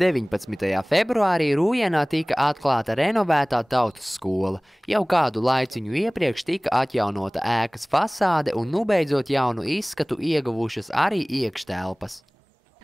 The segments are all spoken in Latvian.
19. februārī Rūjienā tika atklāta renovētā tautas skola. Jau kādu laiciņu iepriekš tika atjaunota ēkas fasāde un nu beidzot jaunu izskatu ieguvušas arī iekštelpas.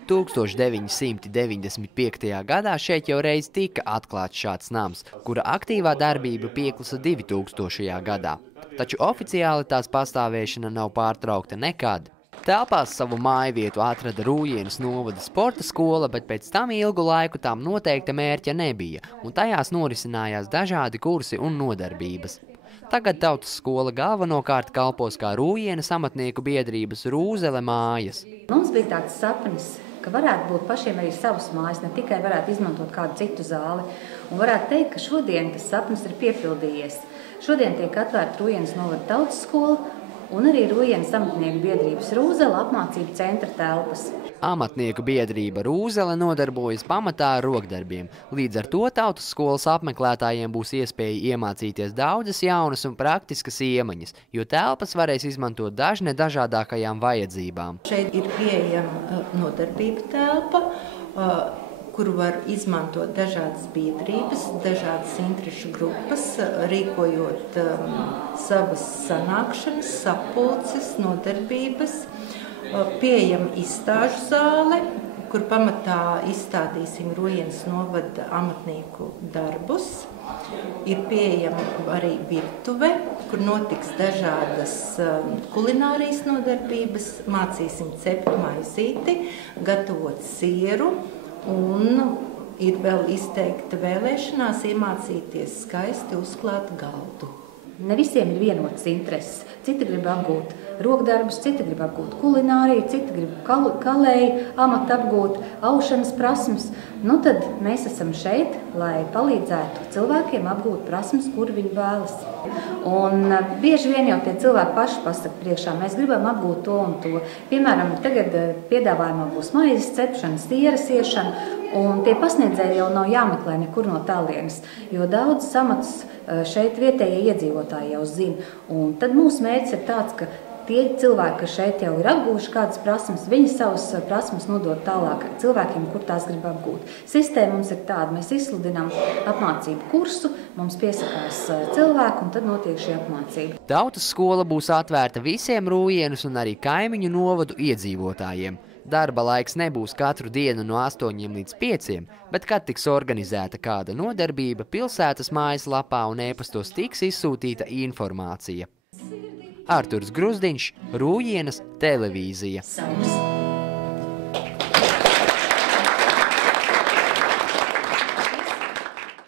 1995. gadā šeit jau reiz tika atklāts šāds nams, kura aktīvā darbība pieklusa 2000. gadā. Taču oficiāli tās pastāvēšana nav pārtraukta nekad. Telpās savu mājvietu atrada Rūjienas novada sporta skola, bet pēc tam ilgu laiku tām noteikta mērķa nebija, un tajās norisinājās dažādi kursi un nodarbības. Tagad tautas skola galvenokārt kalpos kā Rūjienas amatnieku biedrības Rūzele mājas. Mums bija tāds sapnis, ka varētu būt pašiem arī savas mājas, ne tikai varētu izmantot kādu citu zāli. Un varētu teikt, ka šodien tas sapnis ir piepildījies. Šodien tiek atvērta Rūjienas novada tautas skola un arī Rūjienas amatnieku biedrības Rūzele apmācību centra telpas. Amatnieku biedrība Rūzele nodarbojas pamatā ar rokdarbiem. Līdz ar to tautas skolas apmeklētājiem būs iespēja iemācīties daudzas jaunas un praktiskas iemaņas, jo telpas varēs izmantot dažne dažādākajām vajadzībām. Šeit ir pieejama nodarbība telpa, kuru var izmantot dažādas biedrības, dažādas interešu grupas, rīkojot savas sanākšanas, sapulces, nodarbības. Pieejama izstāžu zāle, kur pamatā izstādīsim Rūjienas novada amatnieku darbus. Ir pieejama arī virtuve, kur notiks dažādas kulinārijas nodarbības. Mācīsim cept maizīti, gatavot sieru. Un ir vēl izteikta vēlēšanās iemācīties skaisti uzklāt galdu. Ne visiem ir vienotas intereses. Citi grib apgūt rokdarbus, citi grib apgūt kulināriju, citi grib kalēju amatu apgūt, aušanas prasmes. Nu tad mēs esam šeit, lai palīdzētu cilvēkiem apgūt prasmes, kur viņi vēlas. Un bieži vien jau tie cilvēki paši pasaka priekšā, mēs gribam apgūt to un to. Piemēram, tagad piedāvājumā būs maizes cepšana, sieras iešana, un tie pasniedzēji jau nav jāmeklē nekur no tālienes, jo daudz amatus šeit vietējie iedzīvotāji jau zina. Un tad mūsu mērķis ir tāds, ka tie cilvēki, kas šeit jau ir apgūši kādas prasmes, viņi savas prasmes nodod tālāk cilvēkiem, kur tās grib apgūt. Sistēma mums ir tāda, mēs izsludinām apmācību kursu, mums piesakās cilvēki un tad notiek šī apmācība. Tautas skola būs atvērta visiem Rūjienas un arī kaimiņu novadu iedzīvotājiem. Darba laiks nebūs katru dienu no 8 līdz 5, bet kad tiks organizēta kāda nodarbība, pilsētas mājaslapā un e-pastos tiks izsūtīta informācija. Arturs Gruzdiņš, Rūjienas televīzija.